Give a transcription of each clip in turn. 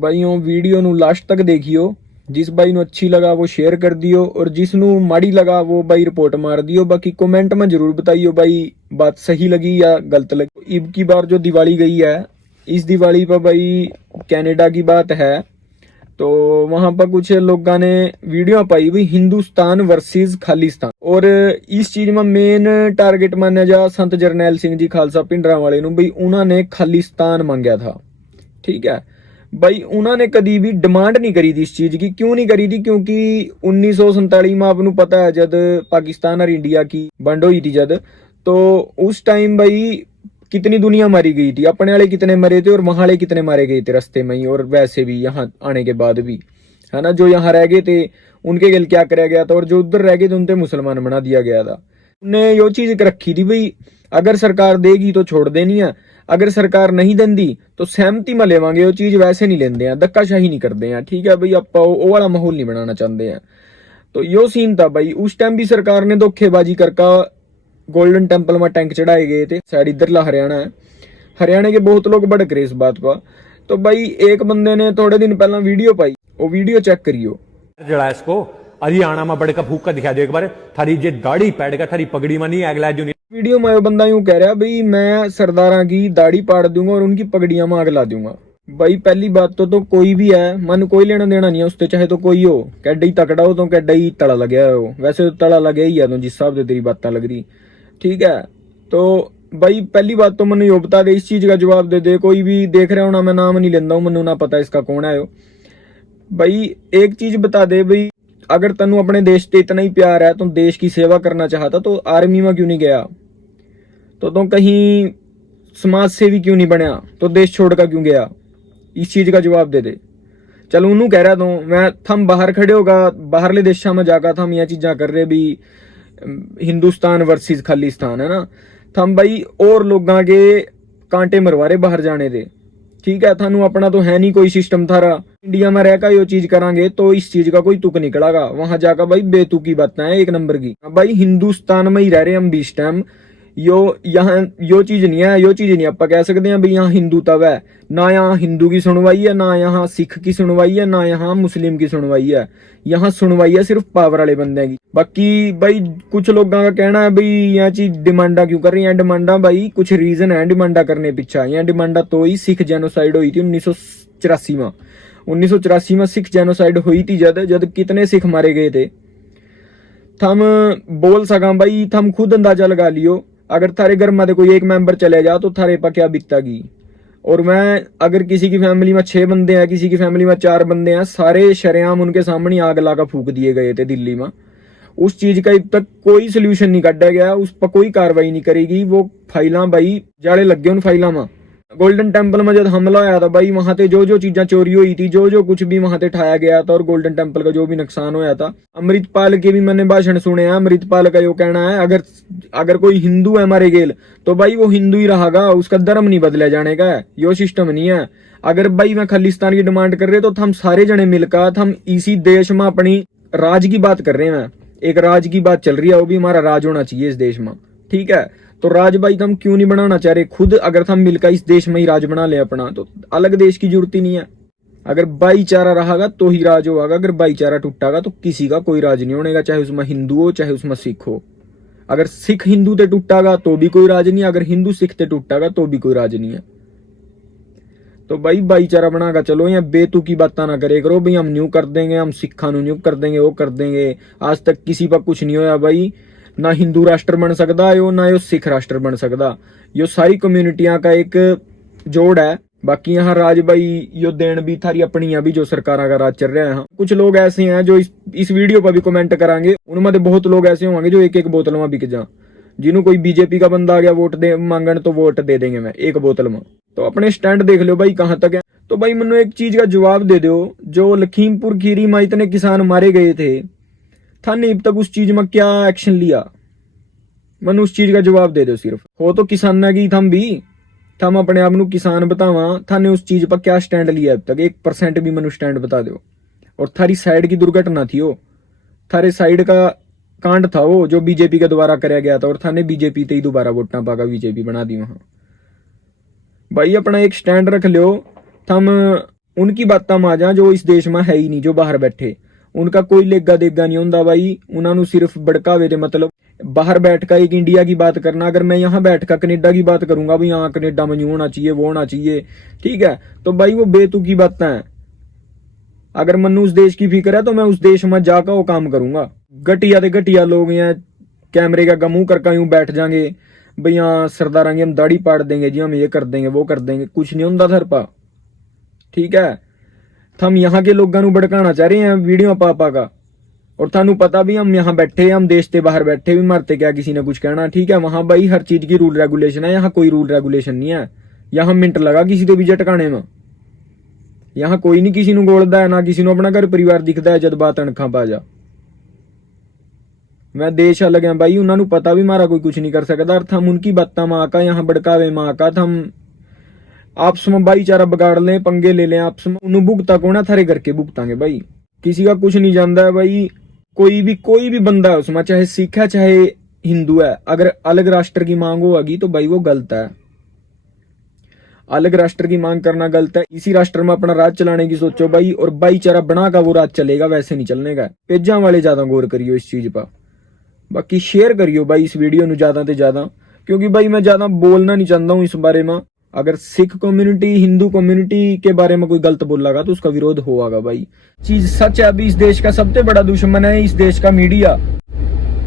ਬਾਈ ਉਹ ਵੀਡੀਓ ਨੂੰ ਲਾਸਟ ਤੱਕ ਦੇਖਿਓ। जिस भाई ਨੂੰ अच्छी लगा वो शेयर कर दियो और जिसनू माड़ी लगा वो भाई रिपोर्ट मार दियो। बाकी कमेंट में जरूर बताइयो भाई बात सही लगी या गलत लगी। अब की बार जो दिवाली गई है, इस दिवाली पर भाई कनाडा की बात है, तो वहां पर कुछ लोगों ने वीडियो पाई भाई हिंदुस्तान वर्सेस खालिस्तान, और इस चीज में मेन टारगेट माना जा संत जरनैल सिंह जी खालसा पिंडरा वाले भाई उन्होंने खालिस्तान मांगा था। ठीक है भाई, उन्होंने कभी भी डिमांड नहीं करी थी इस चीज की। क्यों नहीं करी थी? क्योंकि 1947 में आपको पता है जब पाकिस्तान और इंडिया की वंड हुई थी जब, तो उस टाइम भाई कितनी दुनिया मारी गई थी, अपने वाले कितने मरे थे और वहां वाले कितने मारे गए थे रास्ते में ही, और वैसे भी यहाँ आने के बाद भी, है ना। जो यहाँ रह गए थे उनके गिल क्या कराया गया था, और जो उधर रह गए थे उनसे मुसलमान बना दिया गया था। उन्हें यो चीज रखी थी भाई अगर सरकार देगी तो छोड़ देनी है, अगर सरकार नहीं देंदी तो सहमति में लेवांगे। वो चीज वैसे नहीं लेंदे हैं, धक्काशाही नहीं करते हैं। ठीक है भाई, आप वो वाला माहौल नहीं बनाना चाहते हैं। तो यो सीन था भाई। उस टाइम भी सरकार ने धोखेबाजी करके गोल्डन टेम्पल में टैंक चढ़ाए गए थे। साइड इधरला हरियाणा है, हरियाणा के बहुत लोग भड़क रहे इस बात पर। तो भाई एक बंदे ने थोड़े दिन पहला वीडियो पाई, वो वीडियो चेक करियो। जड़ा इसको हरियाणा में बड़का फूक का दिखा दो एक बार, थारी जे दाढ़ी पैड का थारी पगड़ी में नहीं अगला जो वीडियो में वो बंदा यूं कह रहा भाई मैं सरदारा की दाढ़ी पाड़ दूंगा और उनकी पगड़ियां में आग ला दूंगा। भाई पहली बात तो कोई भी है, मन कोई लेना देना नहीं है उससे, चाहे तो कोई हो, कैडा ही तकड़ा हो तो कैडा ही तड़ा लगे हो। वैसे तो तड़ा लगे ही है तो जिस हिसाब से तेरी बातें लग रही। ठीक है, तो भाई पहली बात तो मैंने यो बता दे, इस चीज का जवाब दे दे। कोई भी देख रहा हो ना, मैं नाम नहीं लेंदा हूं, मैनू ना पता इसका कौन है। भाई एक चीज बता दे भाई, अगर तनु अपने देश से इतना ही प्यार है, तो देश की सेवा करना चाहता तो आर्मी में क्यों नहीं गया? तो कहीं समाज सेवी क्यों नहीं बनया? तो देश छोड़कर क्यों गया? इस चीज का जवाब दे दे। चलो उन्होंने कह रहा तो मैं थम बाहर खड़े होगा, बाहरले देशा में जाकर थम यह चीजा कर रहे भी हिंदुस्तान वर्सेस खालिस्तान, है ना। थम भाई और लोगों के कांटे मरवा रहे बाहर जाने दे। ठीक है, थानू अपना तो है नहीं कोई सिस्टम थारा। इंडिया में रहकर यो चीज करांगे तो इस चीज का कोई तुक निकलेगा, वहां जाकर भाई बेतुकी बातें हैं एक नंबर की। भाई हिंदुस्तान में ही रह रहे हम भी इस टाइम, यो यहाँ यो चीज नहीं है, यो चीज नहीं आप कह सकते हैं भाई यहाँ हिंदू तब है ना, यहाँ हिंदू की सुनवाई है ना, यहाँ सिख की सुनवाई है ना, यहाँ मुस्लिम की सुनवाई है। यहाँ सुनवाई है सिर्फ पावर वाले बंदे की। बाकी भाई कुछ लोगों का कहना है भाई यह चीज डिमांडा क्यों कर रही है। डिमांडा भाई कुछ रीजन है डिमांडा करने पीछे। यह डिमांडा तो ही सिख जेनोसाइड हुई थी 1984 में। 1984 में सिख जेनोसाइड हुई थी जब कितने सिख मारे गए थे। थम बोल सका भाई, थम खुद अंदाजा लगा लियो, अगर थारे घर में कोई एक मेंबर चले जा तो थारे पर क्या बीतेगी। और मैं अगर किसी की फैमिली में 6 बंदे हैं, किसी की फैमिली में 4 बंदे हैं, सारे शरेआम उनके सामने आग लगा फूक दिए गए थे दिल्ली में। उस चीज का अब तक कोई सोल्यूशन नहीं काटा गया, उस पर कोई कार्रवाई नहीं करेगी। वो फाइलां भाई जाले लग गए उन फाइलों में। गोल्डन टेम्पल में जब हमला होया था भाई, वहां से जो चीजें चोरी हुई थी, जो कुछ भी वहां से ठाया गया था, और गोल्डन टेम्पल का जो भी नुकसान होया था, अमृतपाल के भी मैंने भाषण सुने हैं। अमृतपाल का यो कहना है अगर कोई हिंदू है हमारे गेल तो भाई वो हिंदू ही रहेगा, उसका धर्म नहीं बदले जाने का है, यो सिस्टम नहीं है। अगर भाई मैं खालिस्तान की डिमांड कर रहे तो हम सारे जने मिलकर हम इसी देश में अपनी राज की बात कर रहे हैं। एक राज की बात चल रही है, वो भी हमारा राज होना चाहिए इस देश में। ठीक है, तो राज भाई हम क्यों नहीं बनाना चाह रहे खुद? अगर हम मिलकर इस देश में ही राज बना ले अपना, तो अलग देश की जरूरत ही नहीं है। अगर भाईचारा रहेगा तो ही राज होगा, अगर भाईचारा टूटेगा तो किसी का कोई राज नहीं होनेगा, चाहे उसमें हिंदू हो चाहे उसमें सिख हो। अगर सिख हिंदू ते टूटेगा तो भी कोई राज नहीं, अगर हिंदू सिख ते टूटेगा तो भी कोई राज नहीं है। तो भाई भाईचारा बनाकर चलो, या बेतुकी बातें ना करे करो भाई हम न्यू कर देंगे, हम सिखा न्यू कर देंगे, वो कर देंगे। आज तक किसी पर कुछ नहीं होया भाई, ना हिंदू राष्ट्र बन सकता है ना यो सिख राष्ट्र बन सकता। यो सारी कम्युनिटियां का एक जोड़ है। बाकी यहाँ राज भाई यो देन भी थारी अपनी है भी, जो सरकार का राज चल रहा है। कुछ लोग ऐसे हैं जो इस वीडियो पर भी कमेंट करांगे, उनमें बहुत लोग ऐसे होंगे जो एक बोतल में बिक जा। जिन्हों कोई बीजेपी का बंदा आ गया वोट दे मांगन तो वोट दे देंगे मैं एक बोतल में। तो अपने स्टैंड देख लो भाई कहां तक है। तो भाई मैंने एक चीज का जवाब दे दो, जो लखीमपुर खीरी में इतने किसान मारे गए थे, थाने अब तक उस चीज में क्या एक्शन लिया? मैंने उस चीज का जवाब दे दो। सिर्फ हो तो किसान की थम भी, थम अपने आप को किसान बतावा, थाने उस चीज पर क्या स्टैंड लिया अब तक? 1% भी मैंने स्टैंड बता दो। और थारी साइड की दुर्घटना थी वो, थारे साइड का कांड था वो, जो बीजेपी के द्वारा कराया गया था, और थाने बीजेपी ते ही दोबारा वोटा पाकर बीजेपी बना दी वहां। भाई अपना एक स्टैंड रख लो। थम उनकी बातों में आ जा जो इस देश में है ही नहीं, जो बाहर बैठे, उनका कोई लेगा देगा नहीं होंदा भाई। उन्होंने सिर्फ भड़कावे दे मतलब बाहर बैठ कर एक इंडिया की बात करना। अगर मैं यहाँ बैठ कर कनेडा की बात करूंगा भी यहाँ कनेडा में यूं होना चाहिए वो होना चाहिए, ठीक है, तो भाई वो बेतुकी बातें हैं। अगर मनु उस देश की फिक्र है तो मैं उस देश में जाकर वो काम करूंगा। घटिया ते घटिया लोग यहाँ कैमरे का गमू करके यूं बैठ जाएंगे भाई यहाँ सरदार हम दाढ़ी पाड़ देंगे जी, हम ये कर देंगे वो कर देंगे, कुछ नहीं होता थर पा, ठीक है। हम यहाँ के लोगों को भड़काना चाह रहे हैं वीडियो पापा का, और थानू पता भी हम यहाँ बैठे, हम देश के बाहर बैठे भी मरते क्या किसी ने कुछ कहना, ठीक है। वहां भाई हर चीज की रूल रेगुलेशन है, यहाँ कोई रूल रेगुलेशन नहीं है। यहाँ मिनट लगा किसी को भी झटकाने में। यहाँ कोई नहीं किसी को गोलदा है, ना किसी को अपना घर परिवार दिखता है जब बात अणखा पा जा। मैं देश अलग है भाई, उन्होंने पता भी मारा कोई कुछ नहीं कर सकता। और हम उनकी बातों में आका यहाँ भड़कावे में आका हम आपस में भाईचारा बिगाड़ लें, पंगे ले लें आपस में। उन्हें भुगता कौन है, थारे करके भुगतांगे भाई। किसी का कुछ नहीं जानता है भाई। कोई भी बंदा है उसमें, चाहे सिख है चाहे हिंदू है, अगर अलग राष्ट्र की मांग होगी तो भाई वो गलत है। अलग राष्ट्र की मांग करना गलत है। इसी राष्ट्र में अपना राज चलाने की सोचो भाई, और भाईचारा बना का वो राज चलेगा, वैसे नहीं चलने का। पेजा वाले ज्यादा गौर करियो इस चीज पर। बाकी शेयर करियो भाई इस वीडियो ਨੂੰ ज्यादा से ज्यादा, क्योंकि भाई मैं ज्यादा बोलना नहीं चाहता हूँ इस बारे में। अगर सिख कम्युनिटी हिंदू कम्युनिटी के बारे में कोई गलत बोलेगा तो उसका विरोध होगा भाई। चीज सच है, अभी इस देश का सबसे बड़ा दुश्मन है इस देश का मीडिया,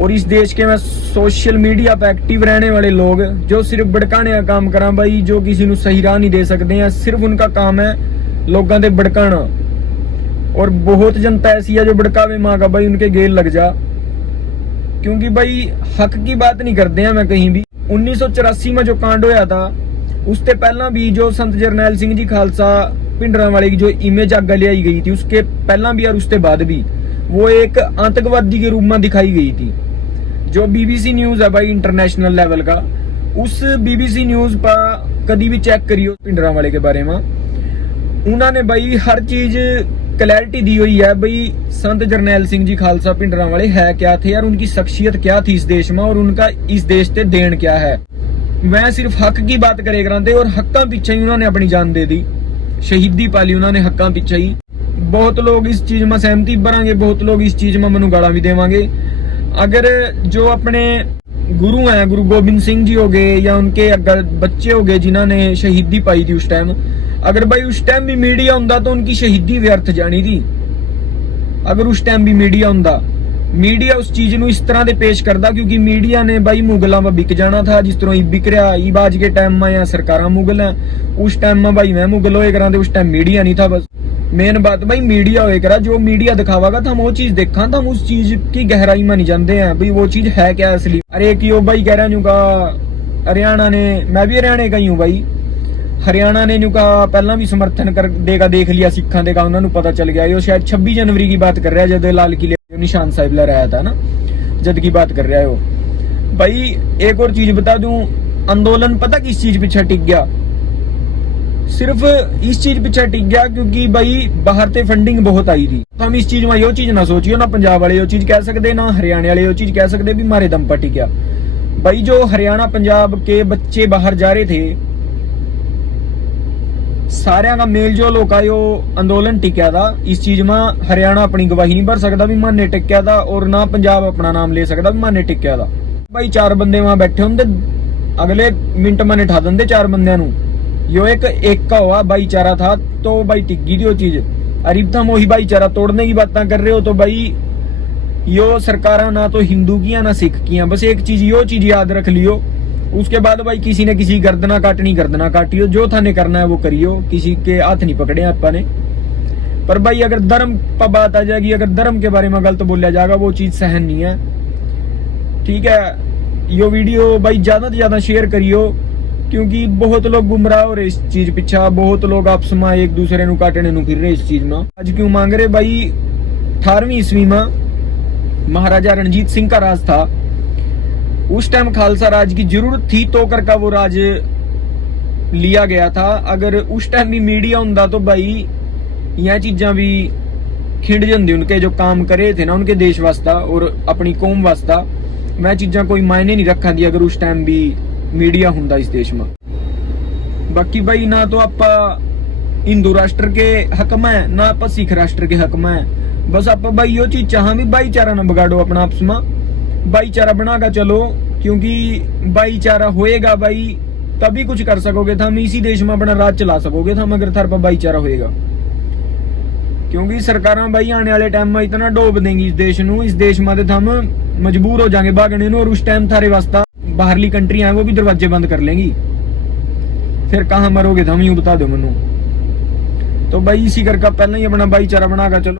और इस देश के में सोशल मीडिया पे एक्टिव रहने वाले लोग जो सिर्फ भड़काने का काम करा भाई, जो किसी को सही राह नहीं दे सकते हैं। सिर्फ उनका काम है लोगों से भड़काना, और बहुत जनता ऐसी है जो भड़कावे माँ का भाई उनके गेल लग जा, क्योंकि भाई हक की बात नहीं करते हैं। मैं कहीं भी 1984 में जो कांड होया था उससे पहला भी जो संत जरनैल सिंह जी खालसा भिंडरांवाले की जो इमेज आगे ले आई गई थी, उसके पहला भी और उसके बाद भी वो एक आतंकवादी के रूप में दिखाई गई थी। जो बीबीसी न्यूज है भाई इंटरनेशनल लेवल का, उस बीबीसी न्यूज पर कभी भी चेक करियो भिंडरांवाले के बारे में, उन्होंने भाई हर चीज क्लैरिटी दी हुई है भाई संत जरनैल सिंह जी खालसा भिंडरांवाले है क्या थे और उनकी शख्सियत क्या थी इस देश में, और उनका इस देश से देन क्या है। मैं सिर्फ हक की बात करे कराते, और हक्का पीछे ही उन्होंने अपनी जान दे दी, शहीदी पाली उन्होंने हक्का पीछे ही। बहुत लोग इस चीज में सहमति भरांगे, बहुत लोग इस चीज में मनु गाला भी देवांगे। अगर जो अपने गुरु हैं, गुरु गोबिंद सिंह जी हो गए या उनके अगर बच्चे हो गए जिन्होंने शहीदी पाई थी उस टाइम, अगर भाई उस टाइम भी मीडिया होंदा तो उनकी शहीदी व्यर्थ जानी थी। अगर उस टाइम भी मीडिया होंदा, मीडिया उस चीज ਨੂੰ इस तरह से पेश करता, क्योंकि मीडिया ने भाई मुगलों में बिक जाना था, जिस तरह बिक रहा ईब आज के टाइम में या सरकार मुगल है, उस टाइम में भाई मैं मुगल होए करा, उस टाइम मीडिया नहीं था। बस मेन बात भाई मीडिया होए करा, जो मीडिया दिखावागा तो हम वो चीज देखा, तो हम उस चीज की गहराई में नहीं जानते हैं भाई वो चीज है क्या असली। अरे क्यों भाई कह रहा हूँ हरियाणा ने, मैं भी हरियाणा का ही हूँ भाई, हरियाणा ने का पहला भी समर्थन कर देगा, देख लिया सिखा देगा, उन्होंने पता चल गया। ये शायद 26 जनवरी की बात कर रहा है जब लाल किले निशान साहिब लहराया था ना, जद की बात कर रहा है वो भाई। एक और चीज बता दूं, आंदोलन पता किस चीज पीछे टिक गया, सिर्फ इस चीज पीछे टिक गया क्योंकि भाई बाहर से फंडिंग बहुत आई थी। तो हम इस चीज में यो चीज ना सोचियो, ना पंजाब वाले यो चीज कह सकते, ना हरियाणा वाले यो चीज कह सकते भी मारे दम पर टिक गया। भाई जो हरियाणा पंजाब के बच्चे बाहर जा रहे थे, सारे का मेल जो लोग यो आंदोलन टिकया था। इस चीज में हरियाणा अपनी गवाही नहीं भर सकता भी माने टिकया था, और ना पंजाब अपना नाम ले सकता भी माने टिकया था। भाई 4 बंदे वहां बैठे होंगे, अगले मिनट मैंने ठा देंगे 4 बंदे यो एक का हुआ भाईचारा था, तो भाई टिक गई थी वो चीज। अरे तुम वही भाईचारा तोड़ने की बातें कर रहे हो, तो भाई यो सरकार ना तो हिंदू की ना सिख की, बस एक चीज यो चीज याद रख लियो। उसके बाद भाई किसी ने किसी गर्दना काटियो, जो थाने करना है वो करियो, किसी के हाथ नहीं पकड़े आपा ने। पर भाई अगर धर्म पर बात आ जाएगी, अगर धर्म के बारे में गलत बोला जाएगा, वो चीज सहन नहीं है, ठीक है। यो वीडियो भाई ज्यादा से ज्यादा शेयर करियो, क्योंकि बहुत लोग गुमराह हो रहे इस चीज पीछा, बहुत लोग आपस में एक दूसरे को काटने को फिर रहे इस चीज में। आज क्यों मांग रहे भाई, 18वीं ईस्वी में महाराजा रणजीत सिंह का राज था, उस टाइम खालसा राज की जरूरत थी तो करके वो राज लिया गया था। अगर उस टाइम भी मीडिया होंदा तो भाई यह चीजा भी खिंड जाती, उनके जो काम करे थे ना उनके देश वास्ता और अपनी कौम वास्ता, मैं चीजा कोई मायने नहीं रखा दी अगर उस टाइम भी मीडिया होंदा इस देश में। बाकी भाई ना तो आप हिंदू राष्ट्र के हक में ना आप सिख राष्ट्र के हक में। बस आप भाई यो चीज चाह भी भाईचारा ना बिगाड़ो अपना आपस में, भाईचारा बना कर चलो, क्योंकि भाईचारा होएगा भाई तभी कुछ कर सकोगे थम, इसी देश में अपना राज चला सकोगे थम अगर थार पर भाईचारा होएगा। क्योंकि सरकार भाई आने वाले टाइम में इतना डोब देंगी इस देश में तो हम मजबूर हो जाएंगे भागने ਨੂੰ, और उस टाइम थारे वास्ता बाहरली कंट्री है वो भी दरवाजे बंद कर लेंगी, फिर कहां मरोगे हम यूं बता दो मनु। तो भाई इसी करके पहले ही अपना भाईचारा बना कर चलो।